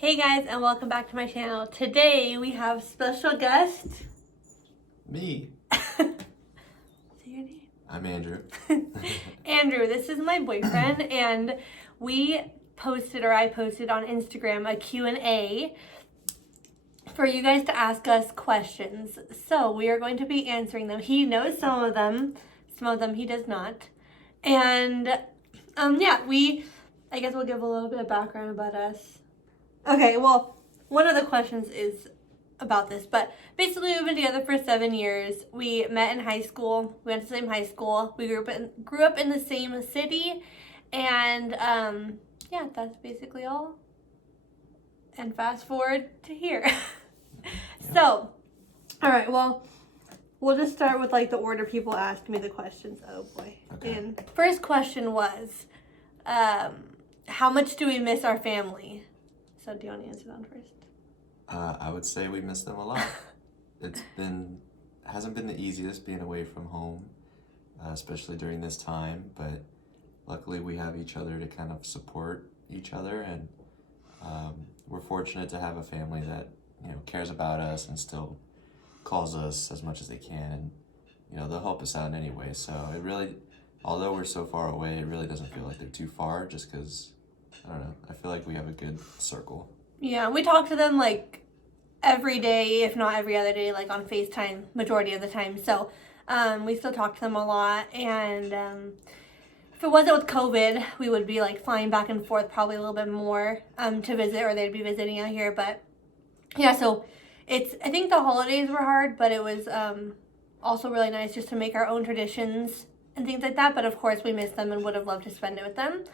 Hey guys, and welcome back to my channel. Today we have special guest. Me. Say your name. I'm Andrew. Andrew, this is my boyfriend, and I posted on Instagram a Q&A for you guys to ask us questions. So we are going to be answering them. He knows some of them he does not. And I guess we'll give a little bit of background about us. Okay, well, one of the questions is about this, but basically we've been together for 7 years. We met in high school. We went to the same high school. We grew up in the same city, and that's basically all. And fast forward to here. So, all right, well, we'll just start with like the order people asked me the questions. Oh boy. Okay. And first question was, how much do we miss our family? So do you want to answer that first? I would say we miss them a lot. Hasn't been the easiest being away from home, especially during this time, but luckily we have each other to kind of support each other, and we're fortunate to have a family that, cares about us and still calls us as much as they can, and, they'll help us out in any way. So it really, although we're so far away, it really doesn't feel like they're too far, just because, I don't know, I feel like we have a good circle. Yeah, we talk to them like every day, if not every other day, like on FaceTime majority of the time. So we still talk to them a lot, and if it wasn't with COVID, we would be like flying back and forth probably a little bit more to visit, or they'd be visiting out here. But yeah, so I think the holidays were hard, but it was also really nice just to make our own traditions and things like that. But of course we miss them and would have loved to spend it with them.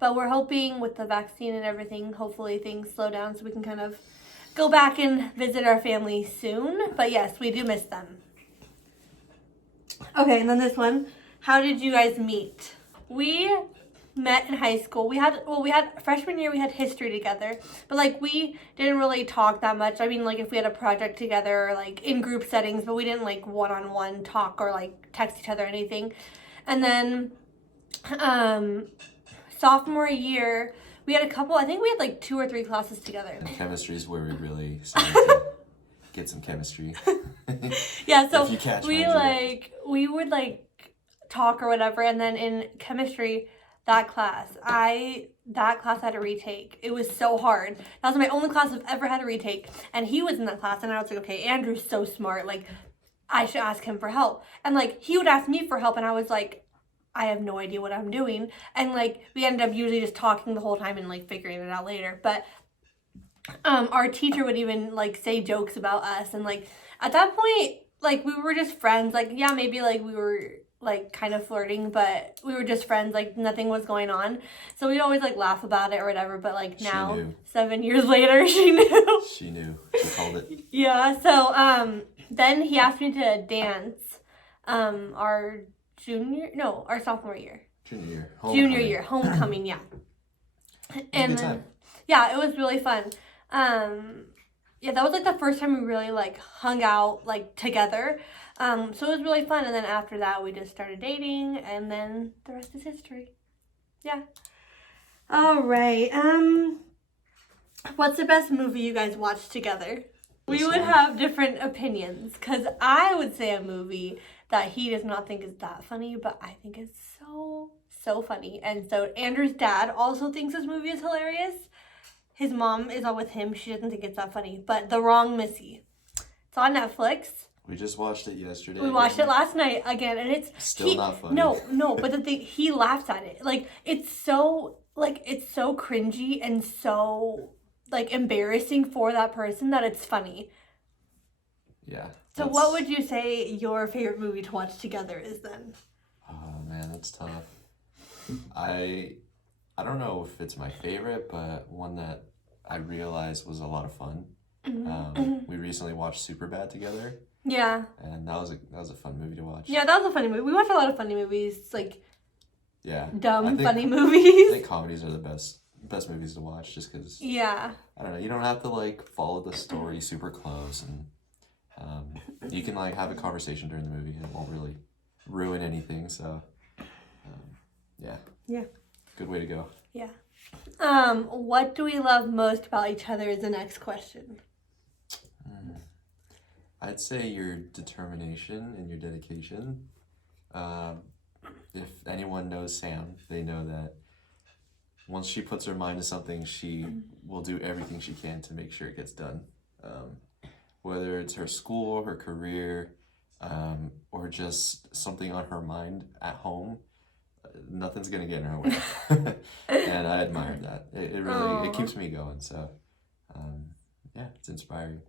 But we're hoping with the vaccine and everything, hopefully things slow down so we can kind of go back and visit our family soon. But yes, we do miss them. Okay, and then this one. How did you guys meet? We met in high school. We had freshman year we had history together, but like we didn't really talk that much. I mean, like if we had a project together or like in group settings, but we didn't like one-on-one talk or like text each other or anything. And then sophomore year, we had I think we had like 2 or 3 classes together. And chemistry is where we really started to get some chemistry. Yeah, so we would like talk or whatever, and then in chemistry, that class I had to retake. It was so hard. That was my only class I've ever had to retake, and he was in that class, and I was like, okay, Andrew's so smart, like I should ask him for help. And like he would ask me for help, and I was like, I have no idea what I'm doing. And like we ended up usually just talking the whole time and like figuring it out later. But our teacher would even like say jokes about us, and like at that point, like we were just friends. Like yeah, maybe like we were like kind of flirting, but we were just friends. Like nothing was going on, so we'd always like laugh about it or whatever. But like now 7 years later, she knew. She called it. Yeah. So then he asked me to dance our sophomore year. Junior year, homecoming, yeah. And good time. Yeah, it was really fun. That was like the first time we really like hung out like together. So it was really fun. And then after that, we just started dating, and then the rest is history. Yeah. All right. What's the best movie you guys watched together? We would have different opinions, because I would say a movie that he does not think is that funny, but I think it's so funny. And so Andrew's dad also thinks this movie is hilarious. His mom is all with him. She doesn't think it's that funny. But The Wrong Missy. It's on Netflix. We just watched it yesterday. We watched it last night again, and it's still not funny. No, but the thing, he laughs at it. Like it's so cringy and so like embarrassing for that person that it's funny. Yeah. So what would you say your favorite movie to watch together is then? Oh man, that's tough. I don't know if it's my favorite, but one that I realized was a lot of fun. We recently watched Superbad together. Yeah. And that was a fun movie to watch. Yeah, that was a funny movie. We watched a lot of funny movies, like funny movies. I think comedies are the best movies to watch, just because. Yeah. I don't know. You don't have to like follow the story super close, and you can like have a conversation during the movie, and it won't really ruin anything. So, yeah. Yeah. Good way to go. Yeah. What do we love most about each other is the next question. I'd say your determination and your dedication. If anyone knows Sam, they know that once she puts her mind to something, she will do everything she can to make sure it gets done. Whether it's her school, her career, or just something on her mind at home, nothing's gonna get in her way. And I admire that. It really it keeps me going. So, yeah, it's inspiring.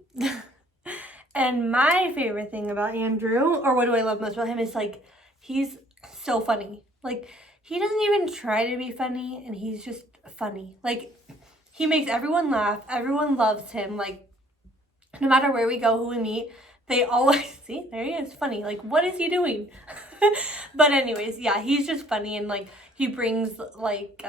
And my favorite thing about Andrew, or what do I love most about him, is like he's so funny. Like he doesn't even try to be funny, and he's just funny. Like he makes everyone laugh. Everyone loves him. Like no matter where we go, who we meet, they always see there he is, funny. Like what is he doing? But anyways, yeah, he's just funny, and like he brings like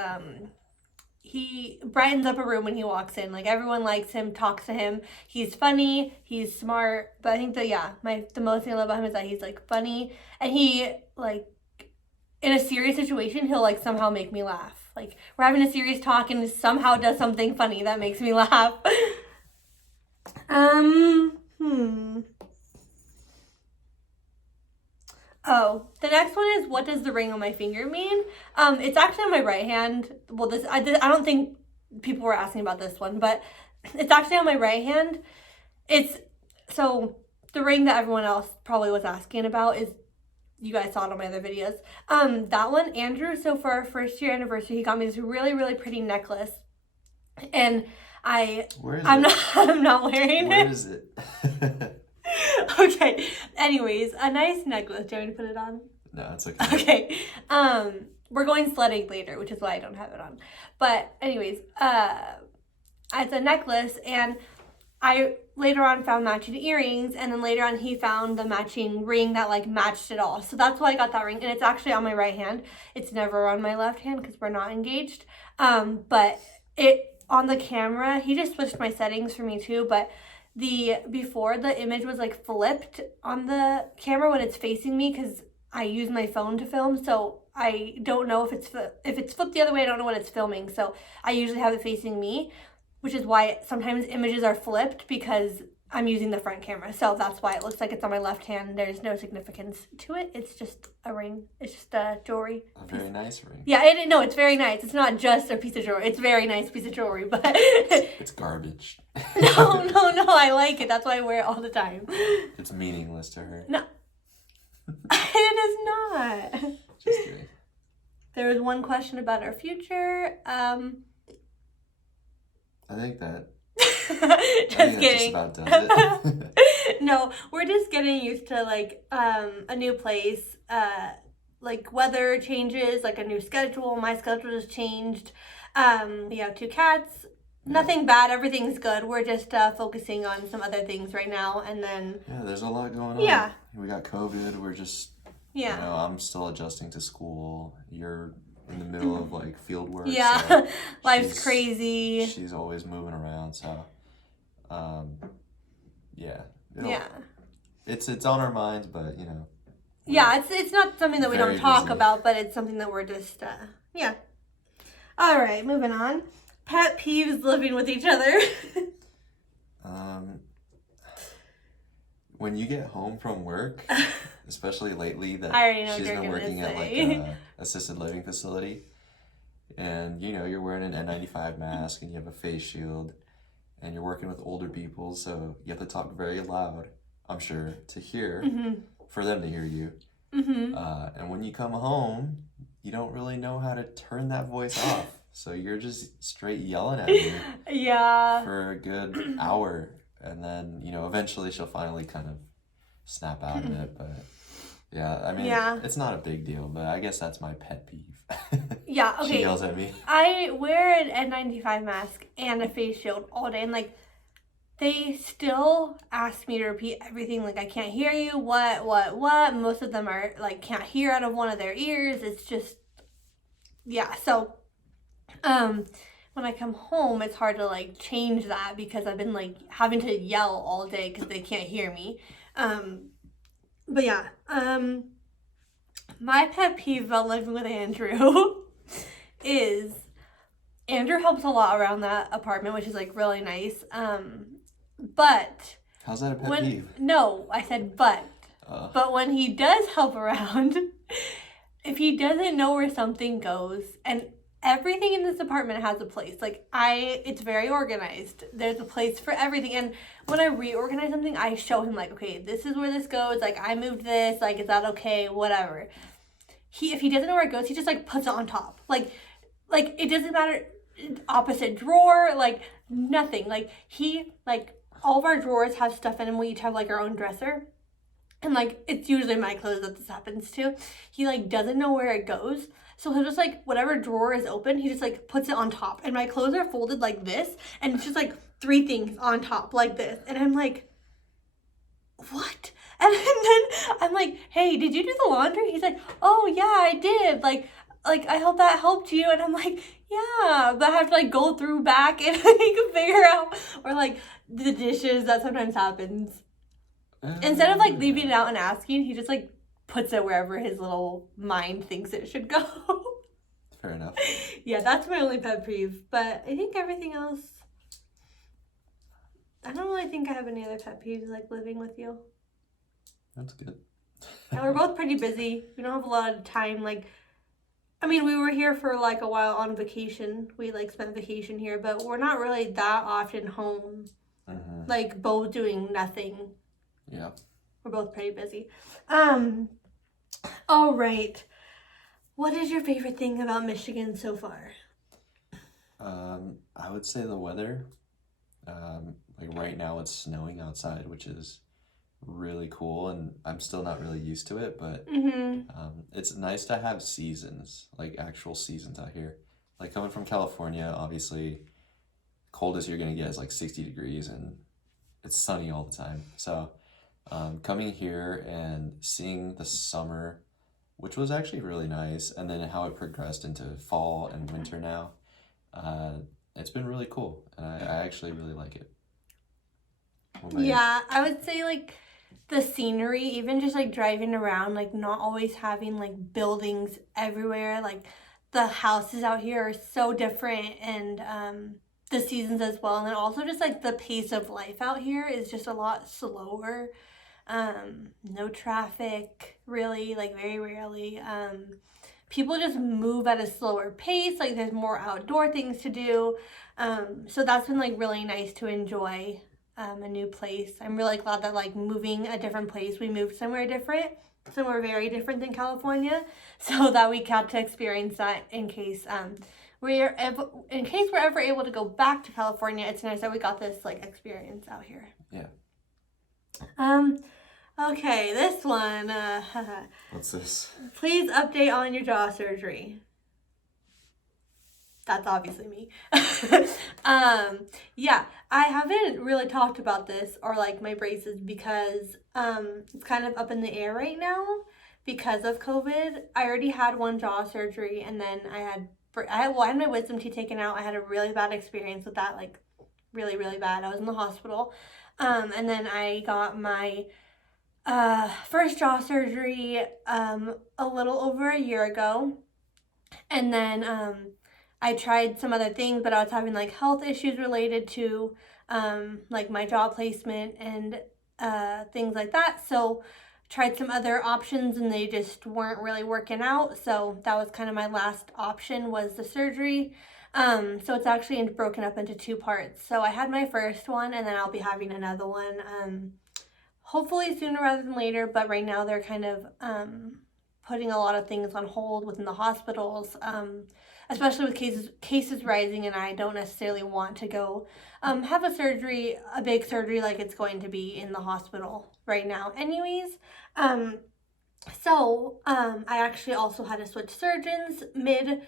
he brightens up a room when he walks in. Like everyone likes him, talks to him. He's funny, he's smart. But I think that the most thing I love about him is that he's like funny, and he like in a serious situation he'll like somehow make me laugh. Like we're having a serious talk and somehow does something funny that makes me laugh. Oh, the next one is, what does the ring on my finger mean? It's actually on my right hand. Well, I don't think people were asking about this one, but it's actually on my right hand. So the ring that everyone else probably was asking about is, you guys saw it on my other videos. That one, Andrew, so for our first year anniversary, he got me this really, really pretty necklace. And I'm not wearing it. Where is it? Okay. Anyways, a nice necklace. Do you want me to put it on? No, it's okay. Okay. We're going sledding later, which is why I don't have it on. But anyways, it's a necklace, and I later on found matching earrings, and then later on he found the matching ring that like matched it all. So that's why I got that ring, and it's actually on my right hand. It's never on my left hand because we're not engaged. But on the camera, he just switched my settings for me too, but before the image was like flipped on the camera when it's facing me, because I use my phone to film, so I don't know if it's flipped the other way. I don't know what it's filming, so I usually have it facing me, which is why sometimes images are flipped, because I'm using the front camera. So that's why it looks like it's on my left hand. There's no significance to it. It's just a ring. It's just a jewelry. A very nice ring. Yeah, it's very nice. It's not just a piece of jewelry. It's a very nice piece of jewelry, but it's garbage. No, I like it. That's why I wear it all the time. It's meaningless to her. No, it is not. Just kidding. There was one question about our future. I think that. Just kidding. That just about does it. No, we're just getting used to like a new place. Like weather changes, like a new schedule. My schedule has changed. We have 2 cats. Nothing bad. Everything's good. We're just focusing on some other things right now, and then. Yeah, there's a lot going on. Yeah. We got COVID. We're just. Yeah. You know, I'm still adjusting to school. You're in the middle of like field work. Yeah. So Life's crazy. She's always moving around, so yeah. It's on our minds, but you know. Yeah, it's not something that we don't talk about, but it's something that we're just yeah. All right, moving on. Pet peeves living with each other. When you get home from work, especially lately, that I already know she's what you're been gonna working at say. like a assisted living facility, and you know you're wearing an N95 mask and you have a face shield, and you're working with older people, so you have to talk very loud, I'm sure, to hear, for them to hear you. And when you come home, you don't really know how to turn that voice off. So you're just straight yelling at me for a good hour. And then, you know, eventually she'll finally kind of snap out of it. But yeah, I mean, it's not a big deal, but I guess that's my pet peeve. Yeah, okay. She yells at me. I wear an N95 mask and a face shield all day, and like, they still ask me to repeat everything. Like, I can't hear you. What? Most of them are like, can't hear out of one of their ears. It's just, yeah. So, when I come home, it's hard to like change that because I've been like having to yell all day because they can't hear me. But yeah, my pet peeve about living with Andrew is Andrew helps a lot around that apartment, which is like really nice. But how's that a pet peeve? No, I said but. But when he does help around, if he doesn't know where something goes, and everything in this apartment has a place. Like it's very organized. There's a place for everything. And when I reorganize something, I show him like, okay, this is where this goes. Like I moved this. Like is that okay? Whatever. If he doesn't know where it goes, he just like puts it on top. Like it doesn't matter. Opposite drawer. Like nothing. Like all of our drawers have stuff in them. We each have like our own dresser. And, like, it's usually my clothes that this happens to. He, like, doesn't know where it goes. So he'll just, like, whatever drawer is open, he just, like, puts it on top. And my clothes are folded like this. And it's just, like, 3 things on top like this. And I'm like, what? And then I'm like, hey, did you do the laundry? He's like, oh, yeah, I did. Like I hope that helped you. And I'm like, yeah. But I have to, like, go through back and, like, figure out. Or, like, the dishes. That sometimes happens. Instead of like leaving it out and asking, he just like puts it wherever his little mind thinks it should go. Fair enough. Yeah, that's my only pet peeve. But I think everything else, I don't really think I have any other pet peeves like living with you. That's good. And we're both pretty busy. We don't have a lot of time. Like, I mean, we were here for like a while on vacation. We like spent vacation here, but we're not really that often home. Mm-hmm. Like both doing nothing. Yeah. We're both pretty busy. All right. What is your favorite thing about Michigan so far? I would say the weather. Like right now it's snowing outside, which is really cool, and I'm still not really used to it, but it's nice to have seasons, like actual seasons out here. Like coming from California, obviously, coldest you're gonna get is like 60 degrees, and it's sunny all the time. So coming here and seeing the summer, which was actually really nice, and then how it progressed into fall and winter now, it's been really cool, and I actually really like it. Yeah, I would say like the scenery, even just like driving around, like not always having like buildings everywhere, like the houses out here are so different, and the seasons as well, and then also just like the pace of life out here is just a lot slower. No traffic, really, like very rarely. People just move at a slower pace, like there's more outdoor things to do. So that's been like really nice to enjoy a new place. I'm really glad that like moving a different place, we moved somewhere different, somewhere very different than California, so that we got to experience that in case we're ever able to go back to California. It's nice that we got this like experience out here. Yeah. Okay, this one. What's this? Please update on your jaw surgery. That's obviously me. Yeah, I haven't really talked about this or like my braces because it's kind of up in the air right now because of COVID. I already had one jaw surgery, and then I had my wisdom teeth taken out. I had a really bad experience with that, like really, really bad. I was in the hospital. And then I got my first jaw surgery a little over a year ago, and then I tried some other things, but I was having like health issues related to like my jaw placement and things like that. So tried some other options, and they just weren't really working out. So that was kind of my last option, was the surgery. So it's actually broken up into 2 parts. So I had my first one, and then I'll be having another one hopefully sooner rather than later. But right now they're kind of putting a lot of things on hold within the hospitals, especially with cases rising, and I don't necessarily want to go have a big surgery like it's going to be in the hospital right now anyways. So I actually also had to switch surgeons mid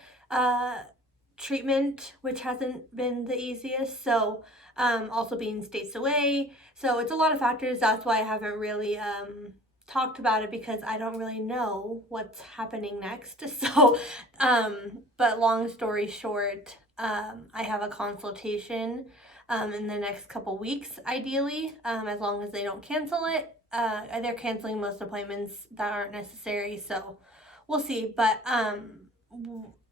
treatment, which hasn't been the easiest. So also being states away, so it's a lot of factors. That's why I haven't really talked about it, because I don't really know what's happening next. So but long story short, I have a consultation in the next couple weeks, ideally, as long as they don't cancel it. They're canceling most appointments that aren't necessary, so we'll see. But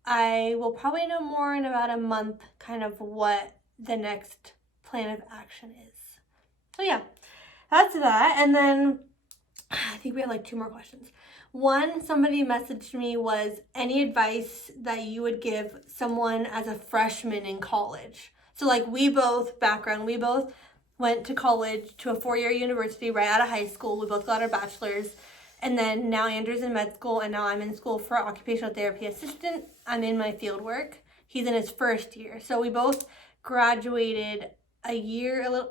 I will probably know more in about a month, kind of what the next plan of action is. So yeah, that's that. And then I think we have like 2 more questions. One, somebody messaged me, was any advice that you would give someone as a freshman in college? So like we both went to college, to a 4-year university right out of high school. We both got our bachelor's. And then now Andrew's in med school, and now I'm in school for occupational therapy assistant. I'm in my field work. He's in his first year. So we both graduated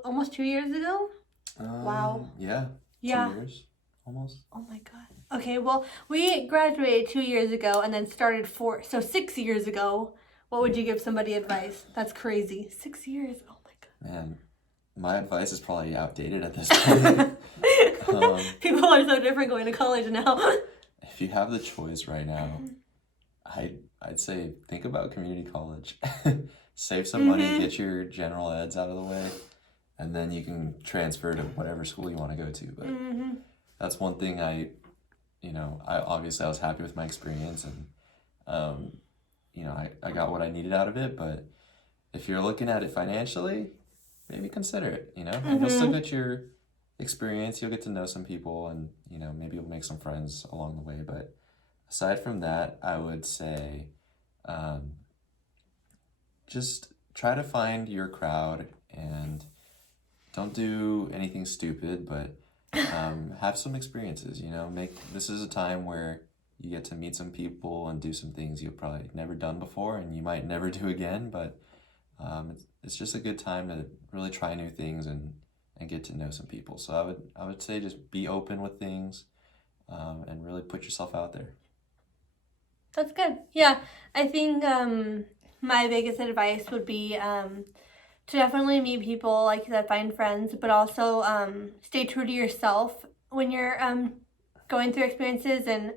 almost 2 years ago. Wow. Yeah. Yeah. 2 years, almost. Oh my God. Okay, well, we graduated 2 years ago and then started 6 years ago. What would you give somebody advice? That's crazy. 6 years. Oh my God. Man, my advice is probably outdated at this point. People are so different going to college now. If you have the choice right now, I'd say think about community college. Save some money, get your general eds out of the way, and then you can transfer to whatever school you want to go to. But that's one thing I obviously I was happy with my experience, and I got what I needed out of it. But if you're looking at it financially, maybe consider it. And you'll still get your experience, you'll get to know some people, and maybe you'll make some friends along the way. But aside from that, I would say just try to find your crowd and don't do anything stupid, but have some experiences. This is a time where you get to meet some people and do some things you've probably never done before and you might never do again, but it's just a good time to really try new things and get to know some people. So I would say just be open with things and really put yourself out there. That's good. Yeah, I think my biggest advice would be to definitely meet people, like you said, find friends, but also stay true to yourself when you're going through experiences, and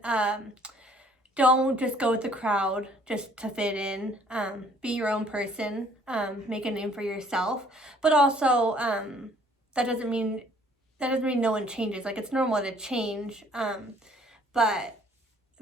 don't just go with the crowd just to fit in. Be your own person, make a name for yourself, but also that doesn't mean no one changes. Like, it's normal to change, but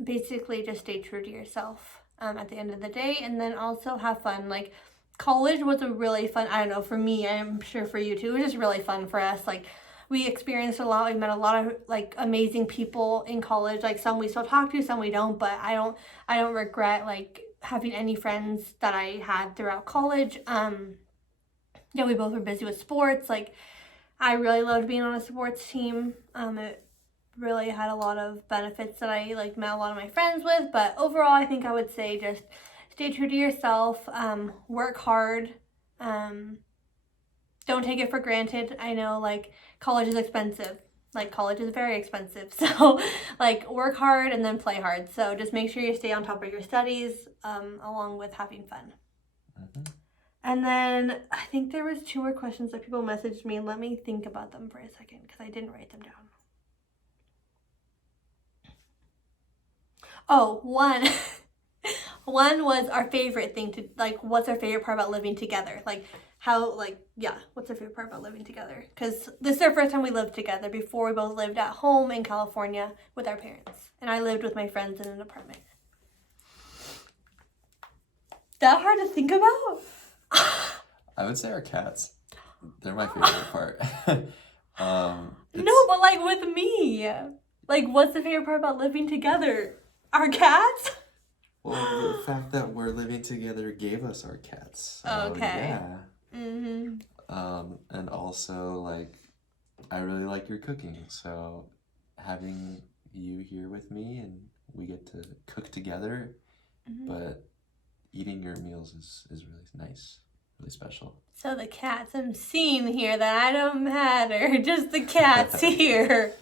basically just stay true to yourself at the end of the day, and then also have fun. Like, college was a really fun, I don't know, for me, I'm sure for you too, it was just really fun for us. Like, we experienced a lot, we met a lot of like amazing people in college, like some we still talk to, some we don't, but I don't regret like having any friends that I had throughout college. Yeah, we both were busy with sports. Like, I really loved being on a sports team. It really had a lot of benefits that I like met a lot of my friends with, but overall I think I would say just stay true to yourself, work hard, don't take it for granted. I know like college is expensive, like college is very expensive, so like work hard and then play hard. So just make sure you stay on top of your studies, along with having fun. And then I think there was 2 more questions that people messaged me. Let me think about them for a second because I didn't write them down. Oh, one was our favorite thing to, like, what's our favorite part about living together? Like, how, like, yeah, what's our favorite part about living together? Because this is our first time we lived together. Before, we both lived at home in California with our parents. And I lived with my friends in an apartment. That hard to think about? I would say our cats. They're my favorite part. No, but like with me. Like, what's the favorite part about living together? Our cats? Well, the fact that we're living together gave us our cats. So, okay. Yeah. And also, like, I really like your cooking. So having you here with me and we get to cook together, but eating your meals is really nice, really special. So the cats, I'm seeing here that I don't matter, just the cats here.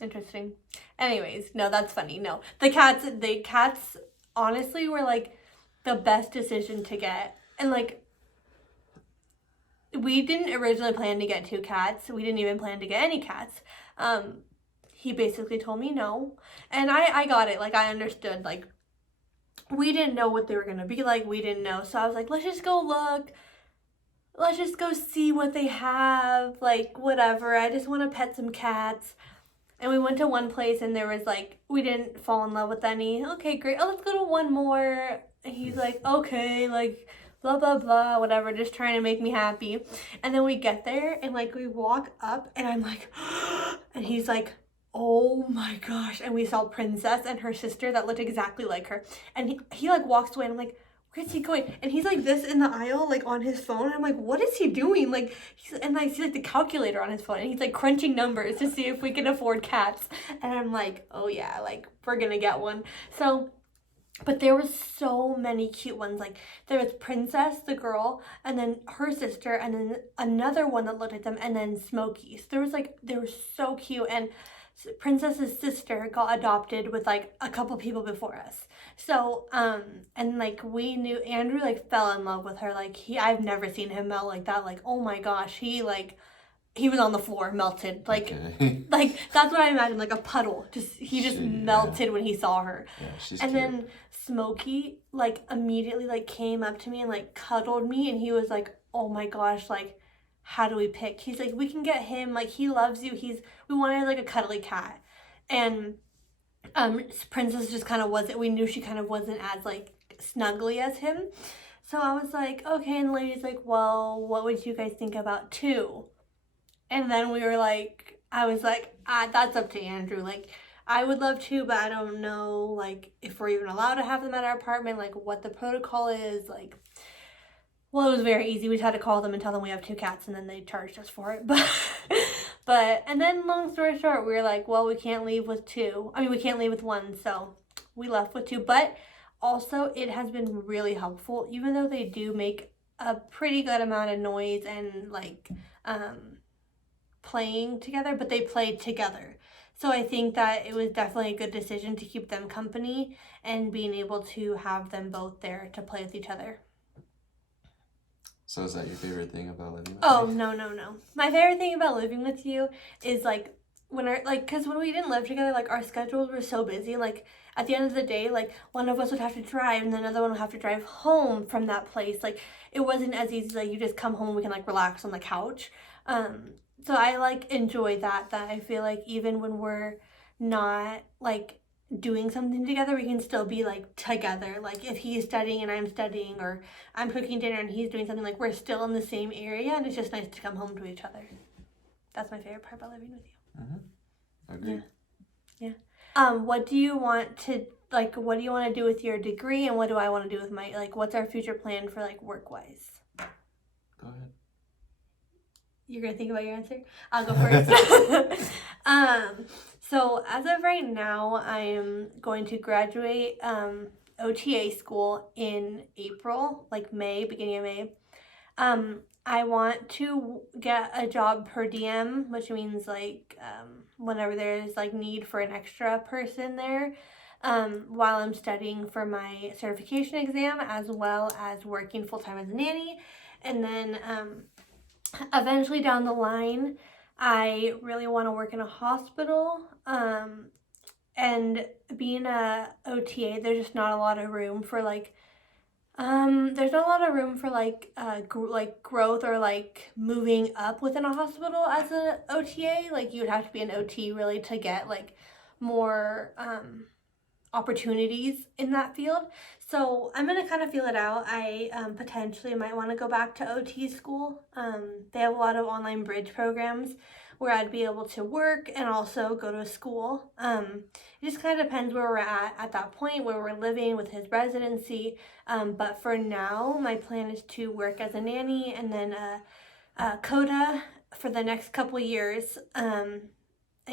Interesting. Anyways, no, that's funny. No, the cats honestly were like the best decision to get. And like, we didn't originally plan to get 2 cats. We didn't even plan to get any cats. He basically told me no. And I got it. Like, I understood. Like, we didn't know what they were going to be like. We didn't know. So I was like, let's just go look. Let's just go see what they have. Like, whatever. I just want to pet some cats. And we went to one place and there was like, we didn't fall in love with any. Okay, great. Oh, let's go to one more. And he's like, okay, like, blah, blah, blah, whatever, just trying to make me happy. And then we get there and like we walk up and I'm like, and he's like, oh my gosh. And we saw Princess and her sister that looked exactly like her. And he like walks away and I'm like, where's he going? And he's like this in the aisle, like on his phone. And I'm like, what is he doing? Like, and I see like the calculator on his phone and he's like crunching numbers to see if we can afford cats. And I'm like, oh yeah, like we're gonna get one. So, but there was so many cute ones. Like there was Princess, the girl, and then her sister, and then another one that looked like them, and then Smokey. So there was like, they were so cute. And Princess's sister got adopted with like a couple people before us. So, and like we knew Andrew like fell in love with her. Like I've never seen him melt like that. Like, oh my gosh, he was on the floor, melted. Like, Okay. like that's what I imagined, like a puddle. He just melted yeah. when he saw her. Yeah, she's and cute. then Smokey like immediately like came up to me and like cuddled me, and he was like, oh my gosh, like how do we pick? He's like, we can get him. Like he loves you. We wanted like a cuddly cat, and Princess just kind of wasn't. We knew she kind of wasn't as like snuggly as him. So I was like, okay. And the lady's like, well, what would you guys think about two? And then we were like, I was like, that's up to Andrew. Like, I would love to, but I don't know, like, if we're even allowed to have them at our apartment, like, what the protocol is. Like, well, it was very easy. We just had to call them and tell them we have two cats, and then they charged us for it. And then long story short, we were like, well, we can't leave with two. I mean, we can't leave with one, so we left with two. But also, it has been really helpful, even though they do make a pretty good amount of noise and, like, playing together, but they played together. So I think that it was definitely a good decision to keep them company and being able to have them both there to play with each other. So is that your favorite thing about living with Oh, me? no. My favorite thing about living with you is like because when we didn't live together, like our schedules were so busy. Like at the end of the day, like one of us would have to drive and the other one would have to drive home from that place. Like it wasn't as easy, like you just come home and we can like relax on the couch. So I like enjoy that I feel like even when we're not like doing something together, we can still be like together. Like if he's studying and I'm studying, or I'm cooking dinner and he's doing something, like we're still in the same area, and it's just nice to come home to each other. That's my favorite part about living with you. Mm-hmm. Agreed. Yeah. What do you want to do with your degree, and what do I want to do with my, like, what's our future plan for like work wise? Go ahead. You're gonna think about your answer? I'll go first. So as of right now, I am going to graduate OTA school in April, like May, beginning of May. I want to get a job per diem, which means like whenever there's like need for an extra person there, while I'm studying for my certification exam, as well as working full-time as a nanny. And then eventually down the line, I really want to work in a hospital. And being a OTA, there's just not a lot of room for like growth or like moving up within a hospital as an OTA. Like you'd have to be an OT really to get like more opportunities in that field. So I'm gonna kind of feel it out. I potentially might want to go back to OT school. They have a lot of online bridge programs where I'd be able to work and also go to school. It just kind of depends where we're at that point, where we're living with his residency. But for now, my plan is to work as a nanny and then a CODA for the next couple years, and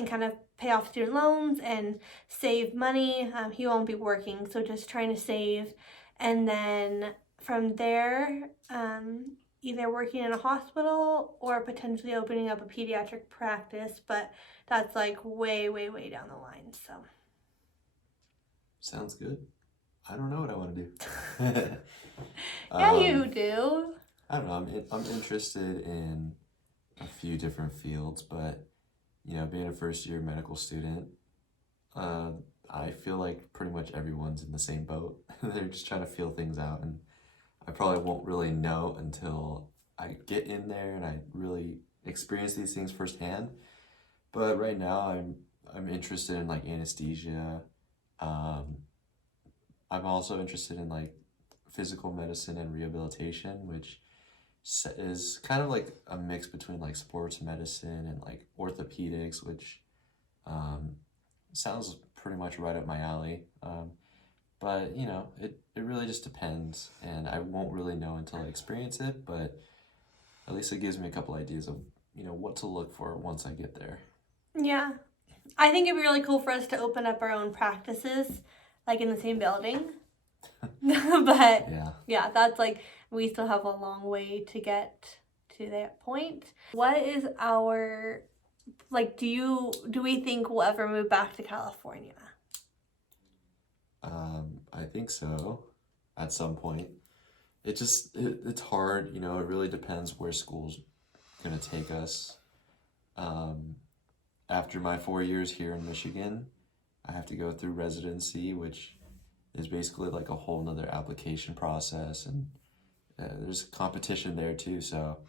kind of pay off student loans and save money. He won't be working, so just trying to save. And then from there, either working in a hospital or potentially opening up a pediatric practice, but that's like way, way, way down the line. So sounds good. I don't know what I want to do. Yeah, you do. I don't know. I'm interested in a few different fields, but being a first-year medical student, I feel like pretty much everyone's in the same boat. They're just trying to feel things out, and I probably won't really know until I get in there and I really experience these things firsthand. But right now, I'm interested in like anesthesia. Um, I'm also interested in like physical medicine and rehabilitation, which is kind of like a mix between like sports medicine and like orthopedics, which um, sounds pretty much right up my alley. But you know, it really just depends, and I won't really know until I experience it, but at least it gives me a couple ideas of, you know, what to look for once I get there. Yeah. I think it'd be really cool for us to open up our own practices, like in the same building. But yeah, that's like, we still have a long way to get to that point. What is our, like, do we think we'll ever move back to California? I think so, at some point. It's hard, you know, it really depends where school's gonna take us. Um, After my 4 years here in Michigan, I have to go through residency, which is basically like a whole nother application process, and there's competition there too, so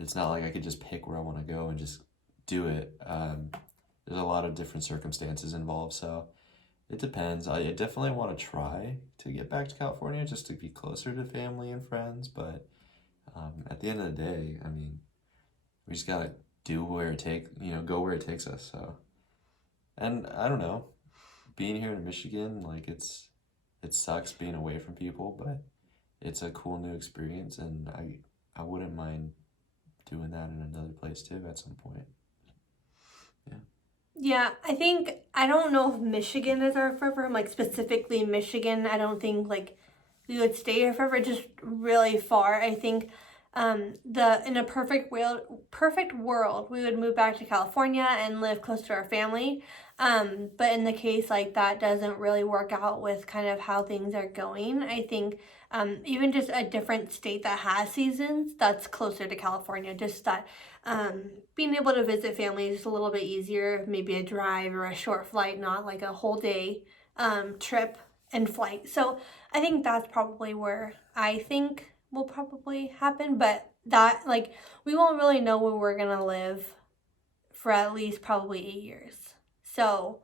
it's not like I could just pick where I want to go and just do it. There's a lot of different circumstances involved, so it depends. I definitely want to try to get back to California just to be closer to family and friends, but at the end of the day, I mean, we just gotta do where it take, you know, go where it takes us. So, and I don't know, being here in Michigan, like it sucks being away from people, but it's a cool new experience, and I wouldn't mind doing that in another place too at some point. Yeah. Yeah, I don't know if Michigan is our forever home, like specifically Michigan. I don't think like we would stay here forever, just really far. I think in a perfect world, we would move back to California and live close to our family. But in the case like that doesn't really work out with kind of how things are going, I think even just a different state that has seasons that's closer to California, just that being able to visit family is a little bit easier, maybe a drive or a short flight, not like a whole day trip and flight. So I think that's probably where I think will probably happen, but that like we won't really know where we're gonna live for at least probably 8 years. So,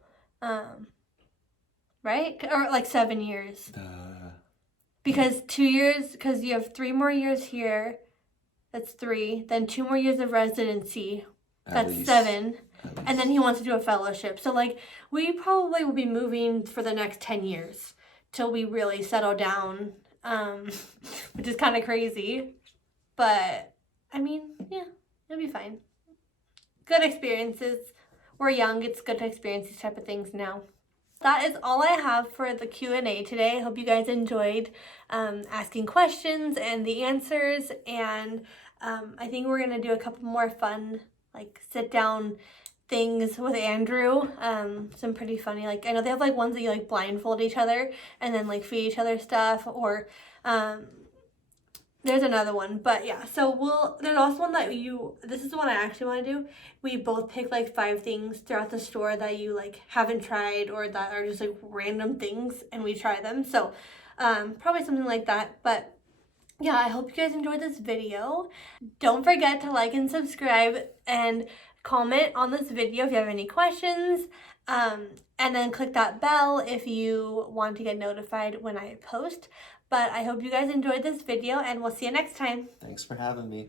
right? Or like 7 years. Because 2 years, because you have 3 more years here, that's 3. Then 2 more years of residency, that's 7. And then he wants to do a fellowship. So like we probably will be moving for the next 10 years till we really settle down, which is kind of crazy. But I mean, yeah, it'll be fine. Good experiences. We're young. It's good to experience these type of things now. That is all I have for the Q&A today. I hope you guys enjoyed asking questions and the answers. And I think we're going to do a couple more fun, like, sit-down things with Andrew. Some pretty funny, like, I know they have, like, ones that you, like, blindfold each other and then, like, feed each other stuff. Or there's another one, but yeah, so there's also one that this is the one I actually want to do. We both pick like 5 things throughout the store that you like haven't tried or that are just like random things, and we try them. So probably something like that. But yeah, I hope you guys enjoyed this video. Don't forget to like and subscribe and comment on this video if you have any questions. And then click that bell if you want to get notified when I post. But I hope you guys enjoyed this video, and we'll see you next time. Thanks for having me.